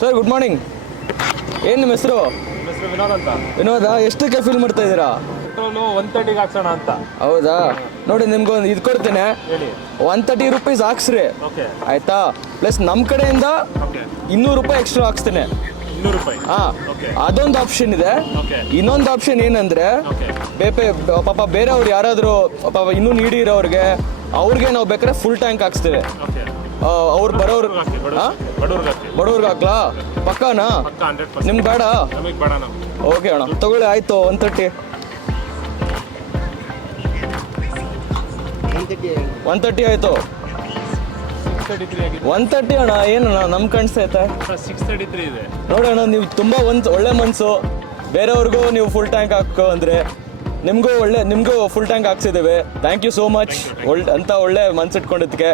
Sir good morning. ಏನು ನಿಮ್ಮ ಹೆಸರು? ವಿನೋದ್ ಅಂತ. ವಿನೋದಾ, ಎಷ್ಟಕ್ಕೆ ಫಿಲ್ ಮಾಡ್ತಾ ಇದ್ದೀರಾ? ಪೆಟ್ರೋಲು 130 ಹಾಕ್ಸೋಣ ಅಂತ. ಹೌದಾ, ನೋಡಿ ನಿಮ್ಗೆ ಒಂದು ಇದು ಕೊಡ್ತೇನೆ, ಹೇಳಿ. 130 ರೂಪೀಸ್ ಹಾಕ್ಸ್ರಿ ಓಕೆ ಆಯ್ತಾ. ಪ್ಲಸ್ ನಮ್ಮ ಕಡೆಯಿಂದ ಓಕೆ 200 ರೂಪಾಯಿ ಎಕ್ಸ್ಟ್ರಾ ಹಾಕ್ಸ್ತೇನೆ. 200 ರೂಪಾಯಿ. ಹಾ, ಓಕೆ ಅದೊಂದು ಆಪ್ಷನ್ ಇದೆ. ಓಕೆ ಇನ್ನೊಂದು ಆಪ್ಷನ್ ಏನಂದ್ರೆ ಓಕೆ ಪಾಪ ಬೇರೆಯವ್ರು ಯಾರಾದರೂ ಪಾಪ ಇನ್ನೂ ನೀಡಿ ಇರೋರಿಗೆ ಅವ್ರಿಗೆ ನಾವು ಬೇಕಾದ್ರೆ ಫುಲ್ ಟ್ಯಾಂಕ್ ಹಾಕ್ಸ್ತೇವೆ. ಓಕೆ ಅವ್ರು ಬರೋರು ಬಡವ್ರಿಗೆ ಹಾಕಿ. ಬಡವ್ರಿಗೆ ಹಾಕ್ಲಾ? ಪಕ್ಕಾನಾ? ಪಕ್ಕ 100%. ನಿಮ್ಗೆ ಬೇಡ? ನಮಗೆ ಬೇಡ ನಾವು. ಓಕೆ ಅಣ್ಣ, ತಗೊಳ್ಳಿ ಆಯ್ತು. 130 ಆಯ್ತು. 633 ಆಗಿದೆ. 130 ಅಣ್ಣ, ಏನಣ್ಣ ನಮ್ ಕಾಣಿಸ್ತೈತೆ? 633 ಇದೆ. ನೋಡೋಣ, ನೀವು ತುಂಬಾ ಒಳ್ಳೆ ಮನ್ಸು. ಬೇರೆಯವ್ರಿಗೂ ನೀವು ಫುಲ್ ಟ್ಯಾಂಕ್ ಹಾಕೋ ಅಂದ್ರೆ ನಿಮಗೂ ಫುಲ್ ಟ್ಯಾಂಕ್ ಹಾಕ್ಸಿದ್ದೇವೆ. Thank you so much. ಒಳ್ಳೆ ಮನ್ಸಿಟ್ಕೊಂಡಿದ್ದಕ್ಕೆ.